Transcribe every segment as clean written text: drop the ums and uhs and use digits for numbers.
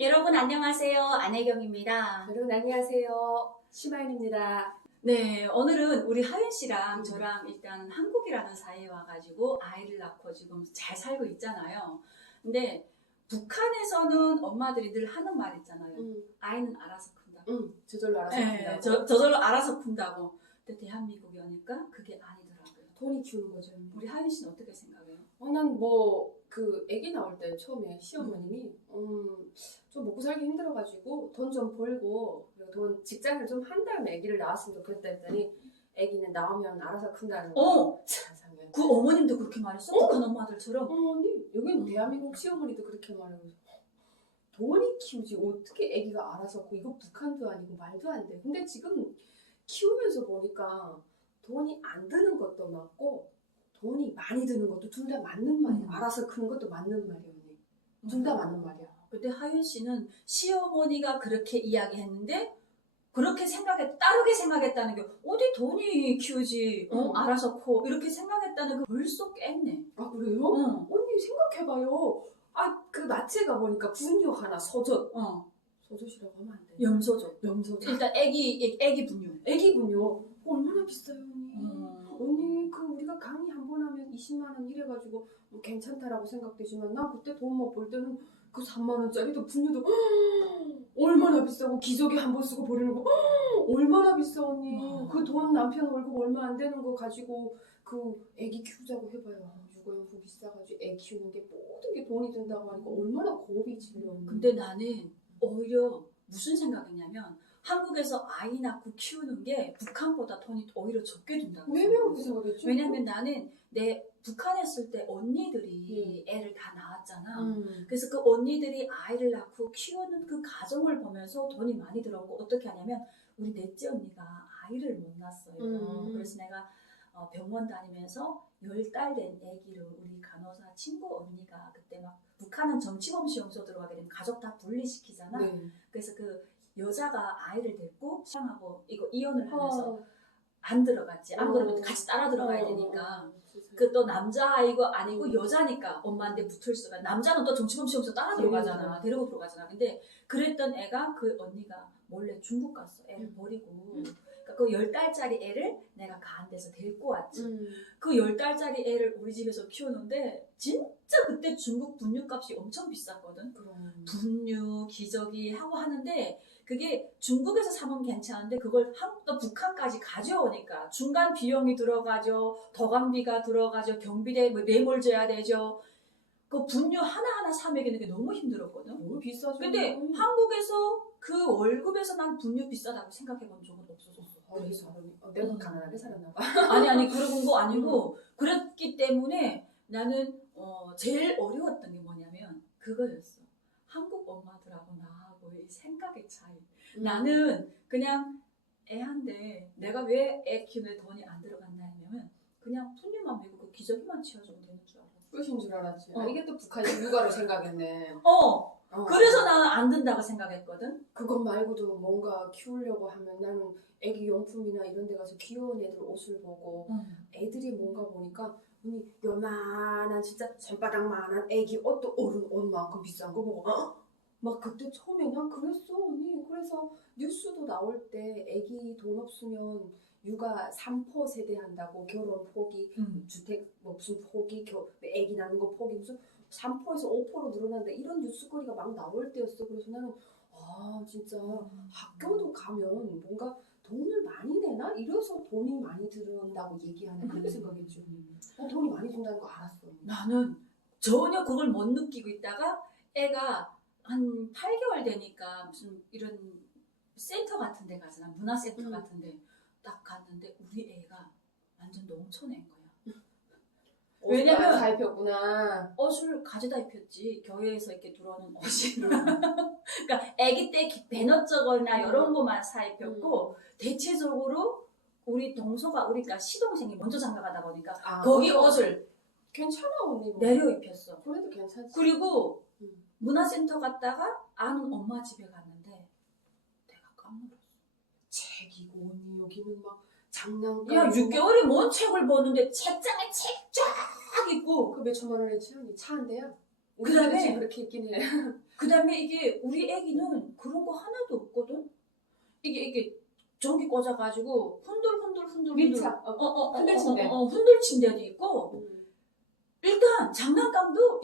여러분 안녕하세요. 안혜경입니다. 여러분 안녕하세요. 심하연입니다. 네, 오늘은 우리 하윤 씨랑 저랑 일단 한국이라는 사회에 와가지고 아이를 낳고 지금 잘 살고 있잖아요. 근데 북한에서는 엄마들이 늘 하는 말 있잖아요. 아이는 알아서 큰다고. 저절로 알아서 네, 큰다고. 저절로 알아서 큰다고. 근데 대한민국에 오니까 그게 아니더라고요. 돈이 키우는 거죠. 우리 하윤 씨는 어떻게 생각해요? 난 아기 나올 때 처음에 시어머님이 좀 먹고 살기 힘들어가지고 돈 좀 벌고 그리고 직장을 좀 한 다음에 아기를 낳았으면 좋겠다 했더니 아기는 나오면 알아서 큰다는 거. 세상에. 그 어머님도 그렇게 말했어? 북한 엄마들처럼? 아니 여기는 대한민국 시어머니도 그렇게 말해요. 돈이 키우지 어떻게 아기가 알아서 고 이거 북한도 아니고 말도 안 돼. 근데 지금 키우면서 보니까 돈이 안 드는 것도 맞고 돈이 많이 드는 것도 둘 다 맞는 말이야. 알아서 크는 것도 맞는 말이야. 둘 다 맞는 말이야. 근데 하윤 씨는 시어머니가 그렇게 이야기했는데 그렇게 다르게 생각했다는 게 어디 돈이 키우지 알아서 커 이렇게 생각했다는 게 벌써 깼네. 아 그래요? 언니 생각해봐요. 그 마트에 가보니까 분유 하나 서젓. 서젓이라고 하면 안 돼. 염소죠. 일단 애기 분유. 애기 분유 얼마나 비싸요 언니. 언니 우리가 강의 한 번 하면 20만 원 이래가지고 괜찮다라고 생각되지만 나 그때 돈 못 벌 때는 그 3만 원짜리도 분유도 얼마나 비싸고 기저귀 한 번 쓰고 버리는 거 얼마나 비싸 언니. 그 돈 남편 월급 얼마 안 되는 거 가지고 애기 키우자고 해봐요. 육아용품 비싸가지고 애 키우는 게 모든 게 돈이 든다고 하니까 얼마나 겁이 질려. 근데 나는 오히려 무슨 생각했냐면 한국에서 아이 낳고 키우는 게 북한보다 돈이 오히려 적게 든다고. 왜 그렇게 생각했지? 왜냐면 나는 북한에 있을 때 언니들이 애를 다 낳았잖아. 그래서 그 언니들이 아이를 낳고 키우는 그 가정을 보면서 돈이 많이 들었고 어떻게 하냐면 우리 넷째 언니가 아이를 못 낳았어요. 그래서 내가 병원 다니면서 10달 된 아기를 우리 간호사 친구 언니가 그때 막 북한은 정치범시용소 들어가게 되면 가족 다 분리시키잖아. 그래서 그 여자가 아이를 데리고 시장하고 이거 이혼을 하면서 안 들어갔지. 안 그러면 같이 따라 들어가야 되니까. 그 또 남자아이고 아니고 여자니까 엄마한테 붙을 수가. 남자는 또 정치범시용소 따라 들어가잖아. 데리고 들어가잖아. 근데 그랬던 애가 그 언니가 몰래 중국 갔어. 애를 버리고. 그러니까 그 10달짜리 애를 내가 가한 데서 데리고 왔지. 그 10달짜리 애를 우리 집에서 키우는데 진짜 그때 중국 분유값이 엄청 비쌌거든. 분유, 기저귀 하고 하는데 그게 중국에서 사면 괜찮은데 그걸 한국도 북한까지 가져오니까 중간 비용이 들어가죠. 도감비가 들어가죠. 경비대 매몰 줘야 되죠. 그 분유 하나하나 사 먹이는 게 너무 힘들었거든. 너무 비싸죠. 근데 한국에서 그 월급에서 난 분유 비싸다고 생각해 본 적은 없었어. 그래서 내가 가난하게 살았나 봐. 아니 그런 거 아니고 그랬기 때문에 나는 제일 어려웠던 게 뭐냐면 그거였어. 한국 엄마들하고 나하고의 생각의 차이. 나는 그냥 애한테 내가 왜 애 키우는데 돈이 안 들어갔나 하면 그냥 분유만 먹이고 그 기저귀만 치워주면 되는 줄 알았어. 끝인 줄 알았지. 이게 또 북한이 육아로 생각했네. 그래서 나는 안 된다고 생각했거든. 그것 말고도 뭔가 키우려고 하면 나는 애기 용품이나 이런 데 가서 귀여운 애들 옷을 보고 애들이 뭔가 보니까 언니 요만한 진짜 손바닥만한 애기 옷도 어른 옷만큼 비싼 거 보고 막 그때 처음에 난 그랬어 언니. 그래서 뉴스도 나올 때 애기 돈 없으면 육아 3% 세대한다고 결혼 포기 주택 무슨 포기 애기 낳는 거 포기 무슨 3%에서 5%로 늘어난다 이런 뉴스거리가 막 나올 때였어. 그래서 나는 진짜 학교도 가면 뭔가 돈을 많이 내나? 이래서 돈이 많이 들어온다고 얘기하는 그런 생각했죠. 돈이 많이 든다는 거 알았어. 나는 전혀 그걸 못 느끼고 있다가 애가 한 8개월 되니까 무슨 이런 센터 같은 데 가잖아. 문화센터 같은 데 딱 갔는데 우리 애가 완전 농촌애인 거야. 왜냐면 다 입혔구나. 옷을 가져다 입혔지. 교회에서 이렇게 들어오는 옷이. 그러니까 아기 때 배너 저거나 이런 거만 사 입혔고 대체적으로 우리 동서가 우리가 시동생이 먼저 장가가다 보니까 거기 옷을 괜찮아 언니. 내려 입혔어. 그래도 괜찮지. 그리고 문화센터 갔다가 아는 엄마 집에 갔는데 내가 깜놀랐어. 책이고 언니 여기는 막 장난감. 야 6개월에 뭔 책을 보는데 책장에 책 쫙 있고 그 몇 천만 원에 치우니 차 한 대야. 그다음에 그렇게 있긴 해. 그다음에 이게 우리 애기는 그런 거 하나도 없거든. 이게 전기 꽂아가지고 흔들 밀착. 흔들 침대. 흔들 침대도 있고 일단 장난감도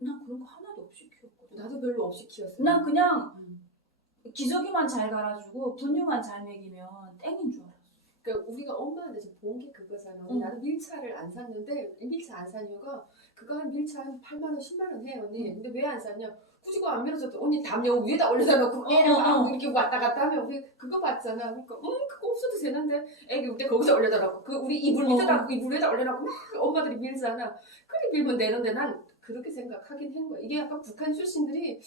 난 그런 거 하나도 없이 키웠거든. 나도 별로 없이 키웠어. 난 그냥 기저귀만 잘 갈아주고 분유만 잘 먹이면 땡인 줄 알았어. 그러니까 우리가 엄마한테서 본 게 그거잖아. 나도 밀차를 안 샀는데 밀차 안 산 이유가 그거 한 밀차 한 8만 원, 10만 원 해 언니. 근데 왜 안 샀냐? 굳이 그거 안 밀어줘도 언니 담요 위에다 올려다 놓고 애를 막 이렇게 왔다 갔다 하면 우리 그거 봤잖아. 그러니까 그거 없어도 되는데 애기 올 때 거기다 올려다 놓고 그 우리 이불 밑에다 이불 위에다 올려놓고 막 엄마들이 밀잖아. 그래 밀면 되는데 난 그렇게 생각하긴 한 거야. 이게 약간 북한 출신들이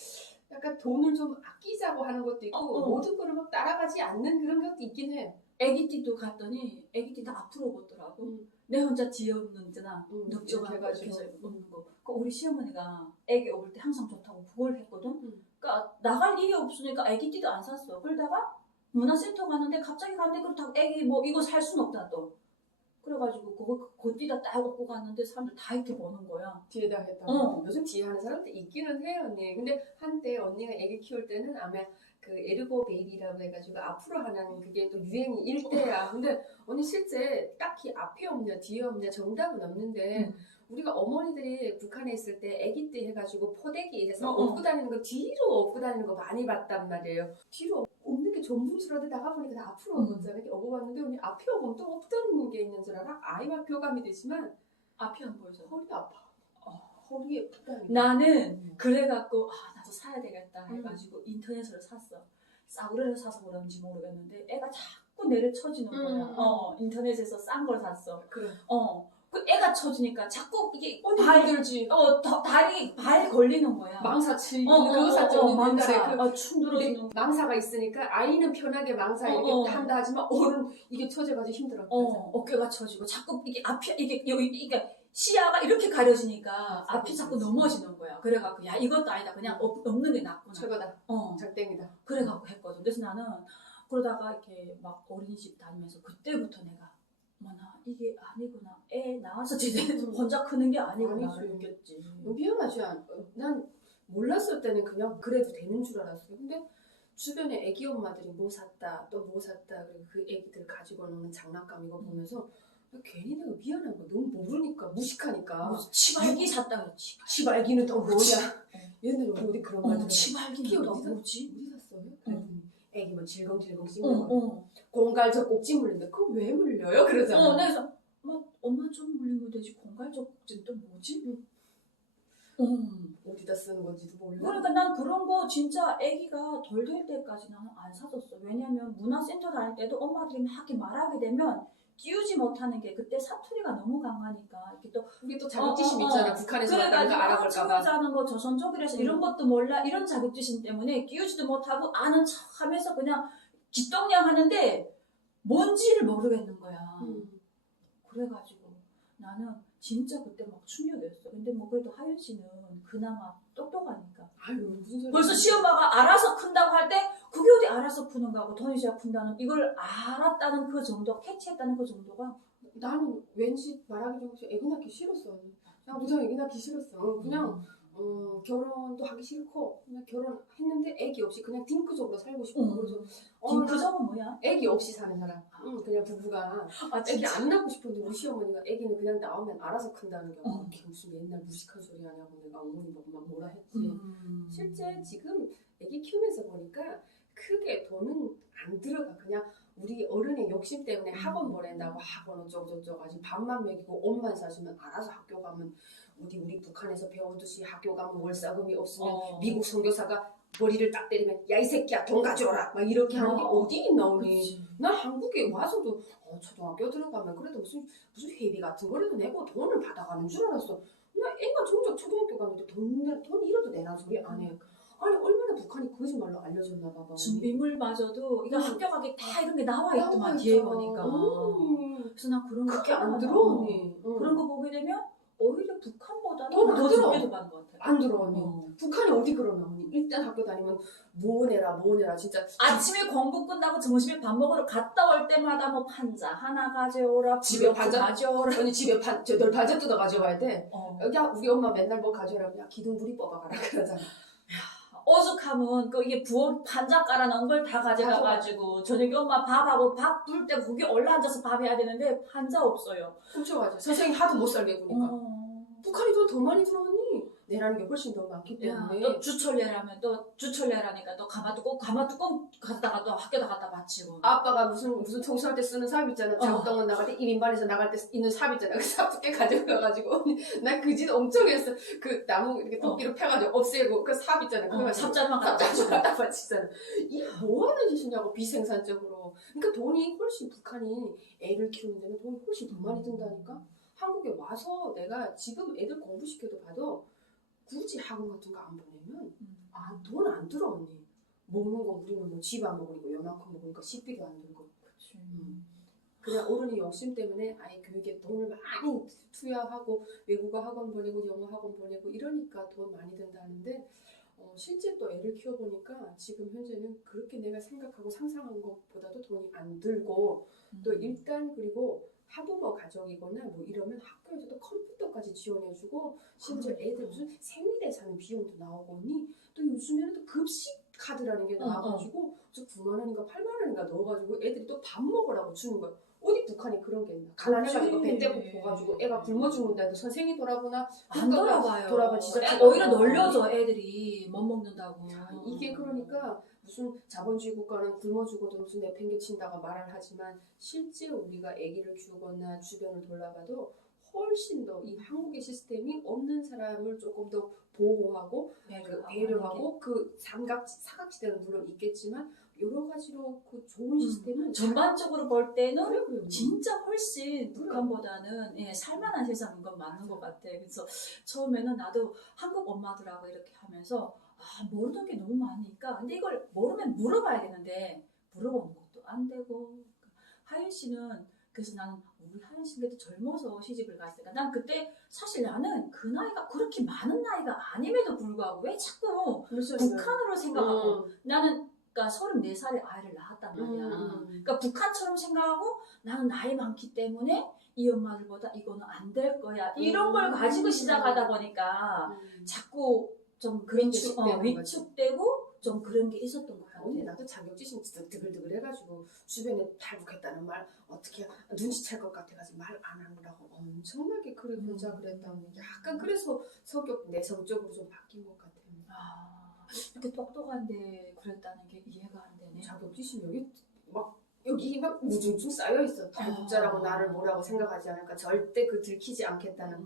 약간 돈을 좀 아끼자고 하는 것도 있고 모든 거를 막 따라가지 않는 그런 것도 있긴 해. 애기띠도 갔더니 애기띠도 앞으로 보더라고. 내 혼자 뒤에 없는 데나 넉적한 거 이렇게 해서 없는 거. 그 우리 시어머니가 애기 올 때 항상 좋다고 그걸 했거든. 그러니까 나갈 일이 없으니까 애기띠도 안 샀어. 그러다가 문화센터 가는데 갑자기 갔는데 그렇다고 애기 뭐 이거 살 수는 없다 또. 그래가지고 그거 곧띠다 딱 얻고 갔는데 사람들 다 이렇게 보는 거야. 뒤에다 했다. 요즘 뒤에 하는 사람들 있기는 해요 언니. 근데 한때 언니가 애기 키울 때는 아마 그 에르고 베이비라고 해가지고 앞으로 하는 그게 또 유행이 일대야. 근데 언니 실제 딱히 앞에 없냐 뒤에 없냐 정답은 없는데 우리가 어머니들이 북한에 있을 때 아기 때 해가지고 포대기 이래서 업고 다니는 거 뒤로 업고 다니는 거 많이 봤단 말이에요. 뒤로 없는 게 전부인 줄 알았는데 나가보니까 다 앞으로 업었잖아. 이렇게 업어봤는데 언니 앞에 업으면 또 없던 게 있는 줄 알아? 아이와 교감이 되지만 앞이 안 보여서 허리가 아파. 허리에 부담이. 나는 그래갖고 나도 사야 되겠다 해가지고 인터넷으로 샀어. 싸구려를 사서 그런지 모르겠는데 애가 자꾸 내려 쳐지는 거야. 인터넷에서 싼 걸 샀어. 그래. 그 애가 쳐지니까 자꾸 이게 발 들지. 다리 발 걸리는 거야. 망사 치는 그거 샀죠. 망사. 춤 들어주는. 망사가 있으니까 아이는 편하게 망사 이렇게 한다 하지만 어른 이게 쳐져가지고 힘들어. 어깨가 쳐지고 자꾸 이게 앞이 이게 여기 이게 시야가 이렇게 가려지니까 앞이 자꾸 넘어지는 거야. 그래갖고 야 이것도 아니다. 그냥 없는 게 낫구나. 저거다. 작땡이다. 그래갖고 했거든. 그래서 나는 그러다가 이렇게 막 어린이집 다니면서 그때부터 내가 어머나 이게 아니구나. 애 낳아서 제대로 혼자 크는 게 아니구나를 느꼈지. 미안하지 않아. 난 몰랐을 때는 그냥 그래도 되는 줄 알았어요. 근데 주변에 애기 엄마들이 뭐 샀다 또 뭐 샀다 그리고 그 애기들 가지고 노는 장난감 이거 보면서 괜히 내가 미안한 거야. 너무 모르니까 무식하니까. 치발기 샀다 그랬지. 치발기는 또 뭐냐. 옛날에 우리 어디 그런 말 치발기는 또 뭐지? 어디 샀어요? 애기 뭐 질겅질겅 씹는 거. 공갈적 꼭지 물린다. 그거 왜 물려요? 그러잖아. 그래서 엄마 좀 물리면 되지. 공갈적 꼭지는 또 뭐지? 어디다 쓰는 건지도 몰라. 그러니까 난 그런 거 진짜 아기가 덜 될 때까지 나는 안 사줬어. 왜냐면 문화센터 다닐 때도 엄마들이 막 이렇게 말하게 되면 끼우지 못하는 게 그때 사투리가 너무 강하니까 이렇게 또 우리 또 자격지심 있잖아. 북한에서 왔다니까 알아볼까봐. 자는 거 조선족이라서 이런 것도 몰라 이런 자격지심 때문에 끼우지도 못하고 아는 척하면서 그냥 뒷동냥 하는데 뭔지를 모르겠는 거야. 그래가지고 나는 진짜 그때 막 충격이었어. 근데 뭐 그래도 하윤 씨는 그나마 똑똑하니까. 아유 무슨 소리야. 벌써 시엄마가 알아서 큰다고 할 때 그게 어디 알아서 푸는 거하고 돈이 잘 푼다는 이걸 알았다는 그 정도, 캐치했다는 그 정도가 나는 왠지 말하기 전에 애기 낳기 싫었어. 그냥 무조건 애기 낳기 싫었어. 그냥 결혼도 하기 싫고 그냥 결혼했는데 애기 없이 그냥 딩크족으로 살고 싶어. 그래서 딩크족은 뭐야? 애기 없이 사는 사람. 그냥 부부가 애기 안 낳고 싶은데 우리 시어머니가 애기는 그냥 나오면 알아서 큰다는 게 그게 무슨 옛날 무식한 소리 하냐고 내가 어머니 보고 막 뭐라 했지. 실제 지금 애기 키우면서 보니까 크게 돈은 안 들어가. 그냥 우리 어른의 욕심 때문에 학원 보낸다고 학원 어쩌고저쩌고 하지 밥만 먹이고 옷만 사주면 알아서 학교 가면 우리 북한에서 배우듯이 학교 가면 월사금이 없으면 미국 선교사가 머리를 딱 때리면 야 이 새끼야 돈 가져오라 막 이렇게 하는 게 어디 있나 우리. 나 한국에 와서도 초등학교 들어가면 그래도 무슨 회비 같은 거라도 내고 돈을 받아가는 줄 알았어. 나 애가 정작 초등학교 갔는데 돈 잃어도 내란 소리 안 해. 아니 얼마나 북한이 거짓말로 알려줬나 봐봐. 준비물마저도 이거 학교 가기 다 이런 게 나와 있더만 뒤에 보니까. 그래서 나 그런 거 그게 안 들어 언니. 그런 거 보게 되면 오히려 북한보다는 돈 안 더 들어. 적게도 받는 것 같아. 안 들어 언니. 북한이 어디 그러나 언니. 일단 학교 다니면 뭐 내라 진짜. 아침에 공부 끝나고 점심에 밥 먹으러 갔다 올 때마다 뭐 판자 하나 가져오라, 집에 부엌 반자 가져오라. 언니 집에 널 반자 뜯어 가져와야 돼. 어. 야 우리 엄마 맨날 뭐 가져오라 그냥 기둥부리 뽑아가라 그러잖아. 오죽하면 그 이게 부엌 판자 깔아놓은 걸 다 가져가가지고 저녁에 엄마 밥하고 밥 불 때 거기 올라앉아서 밥 해야 되는데 판자 없어요. 훔쳐가죠. 선생님 하도 못 살게 구니까. 북한이 더 많이 들어 언니. 내라는 게 훨씬 더 많기 때문에. 또 주철내라면 또 주철내라니까 또 가마뚜껑 갖다가 또 학교다 갖다 바치고. 아빠가 무슨 청소할 때 쓰는 삽 있잖아. 작업동원 나갈 때 1인반에서 나갈 때 있는 삽 있잖아. 그 삽 두께 가져가가지고 나 그 짓 엄청 했어. 그 나무 이렇게 토끼로 펴가지고 없애고 그 삽 있잖아. 그거 삽자루만 갖다 바치잖아. 이게 뭐 하는 짓이냐고 비생산적으로. 그러니까 돈이 훨씬 북한이 애를 키우는 데는 돈이 훨씬 더 많이 든다니까. 한국에 와서 내가 지금 애들 공부시켜도 봐도 굳이 학원 같은 거 안 보내면 돈 안 들어 언니. 먹는 거 우리는 뭐 집 안 먹으니까 요만큼 먹으니까 식비도 안 들고. 그치. 그냥 어른이 욕심 때문에 아이 교육에 돈을 많이 투여하고 외국어 학원 보내고 영어 학원 보내고 이러니까 돈 많이 든다는데 실제 또 애를 키워보니까 지금 현재는 그렇게 내가 생각하고 상상한 것보다도 돈이 안 들고 또 일단 그리고 학부모 가정이거나 뭐 이러면 학교에서도 컴퓨터까지 지원해주고 심지어 애들 무슨 생리대 사는 비용도 나오고니 또 요즘에는 또 급식 카드라는 게 나와가지고 9만 원인가 8만 원인가 넣어가지고 애들이 또 밥 먹으라고 주는 거야. 어디 북한이 그런 게 있나? 가난해가지고 배 떼고 보가지고 애가 굶어 죽는데도 선생이 돌아보나? 안 돌아봐요. 돌아봐 지자체 오히려 놀려줘 애들이 못 먹는다고. 이게 그러니까 무슨 자본주의 국가는 굶어 죽어도 무슨 내팽개친다고 말을 하지만 실제 우리가 아기를 키우거나 주변을 돌아봐도 훨씬 더 이 한국의 시스템이 없는 사람을 조금 더 보호하고 배려하고 그 사각지대는 물론 있겠지만 여러 가지로 그 좋은 시스템은 전반적으로 볼 때는 그래. 진짜 훨씬 북한보다는 살만한 세상인 건 맞는 것 같아. 그래서 처음에는 나도 한국 엄마들하고 이렇게 하면서 모르는 게 너무 많으니까 근데 이걸 모르면 물어봐야 되는데 물어보는 것도 안 되고. 하윤 씨는 그래서 나는 우리 하윤 씨는 그래도 젊어서 시집을 갔으니까 난 그때 사실 나는 그 나이가 그렇게 많은 나이가 아님에도 불구하고 왜 자꾸 북한으로 생각하고 나는 그러니까 34살에 아이를 낳았단 말이야. 그러니까 북한처럼 생각하고 나는 나이 많기 때문에 이 엄마들보다 이거는 안 될 거야. 이런 걸 가지고 시작하다 보니까 자꾸 좀 그런 게 위축되고 좀 그런 게 있었던 것 같아. 언니 나도 자격지심 드글드글 해가지고 주변에 탈북했다는 말 어떻게 눈치챌 것 같아가지고 말 안 하느라고 엄청나게 그래 보자 그랬다는 게 약간 그래서 성격 내성적으로 좀 바뀐 것 같아. 이렇게 똑똑한데 그랬다는 게 이해가 안 되네. 자격지심 여기 막 우중충 쌓여 있어. 탈북자라고 나를 뭐라고 생각하지 않을까. 절대 그 들키지 않겠다는.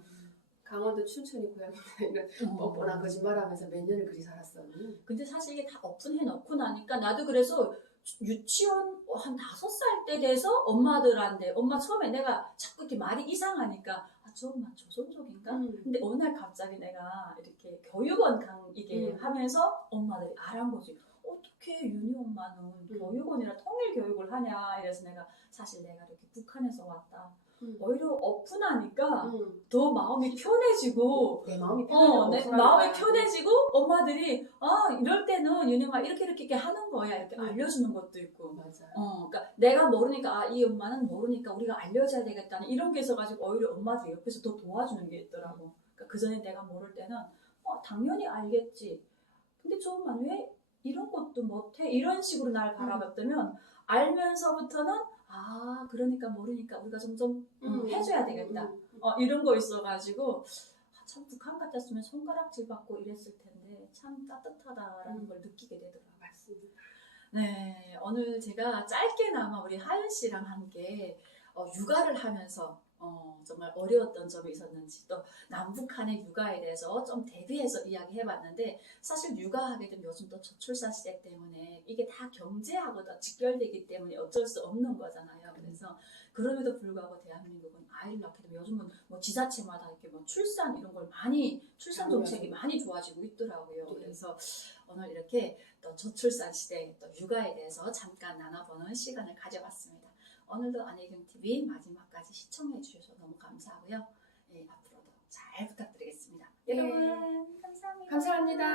강원도 춘천이 고향이다 이런 뻔뻔한 거짓말하면서 몇 년을 그리 살았어. 근데 사실 이게 다 오픈해 놓고 나니까 나도 그래서 유치원 한 5살 때 돼서 엄마들한테 엄마 처음에 내가 자꾸 이렇게 말이 이상하니까 저 엄마 조선족인가? 근데 어느 날 갑자기 내가 이렇게 교육원 이게 하면서 엄마들이 알한 거지. 어떻게 윤희 엄마는 교육원이라 통일 교육을 하냐 이래서 사실 내가 이렇게 북한에서 왔다. 오히려 오픈하니까 더 마음이 편해지고 내 마음이 편해지고 엄마들이 이럴 때는 윤영아 이렇게 하는 거야 이렇게 알려주는 것도 있고 맞아요. 그러니까 내가 모르니까 이 엄마는 모르니까 우리가 알려줘야 되겠다는 이런 게 있어가지고 오히려 엄마들이 옆에서 더 도와주는 게 있더라고. 그러니까 그 전에 내가 모를 때는 당연히 알겠지. 근데 저 엄마 왜 이런 것도 못해? 이런 식으로 날 바라봤다면 알면서부터는 그러니까 모르니까 우리가 점점 해줘야 되겠다. 이런 거 있어가지고 참 북한 같았으면 손가락질 받고 이랬을 텐데 참 따뜻하다라는 걸 느끼게 되더라고요. 맞습니다. 네, 오늘 제가 짧게나마 우리 하윤 씨랑 함께 육아를 하면서 정말 어려웠던 점이 있었는지 또 남북한의 육아에 대해서 좀 대비해서 이야기해봤는데 사실 육아하게 되면 요즘 또 저출산 시대 때문에 이게 다 경제하고 다 직결되기 때문에 어쩔 수 없는 거잖아요. 그래서 그럼에도 불구하고 대한민국은 아이를 낳게 되면 요즘은 뭐 지자체마다 이렇게 뭐 출산 이런 걸 출산 정책이 많이 좋아지고 있더라고요. 그래서 오늘 이렇게 또 저출산 시대 또 육아에 대해서 잠깐 나눠보는 시간을 가져봤습니다. 오늘도 안혜경TV 마지막까지 시청해 주셔서 너무 감사하고요. 앞으로도 잘 부탁드리겠습니다. 네. 여러분 감사합니다. 감사합니다.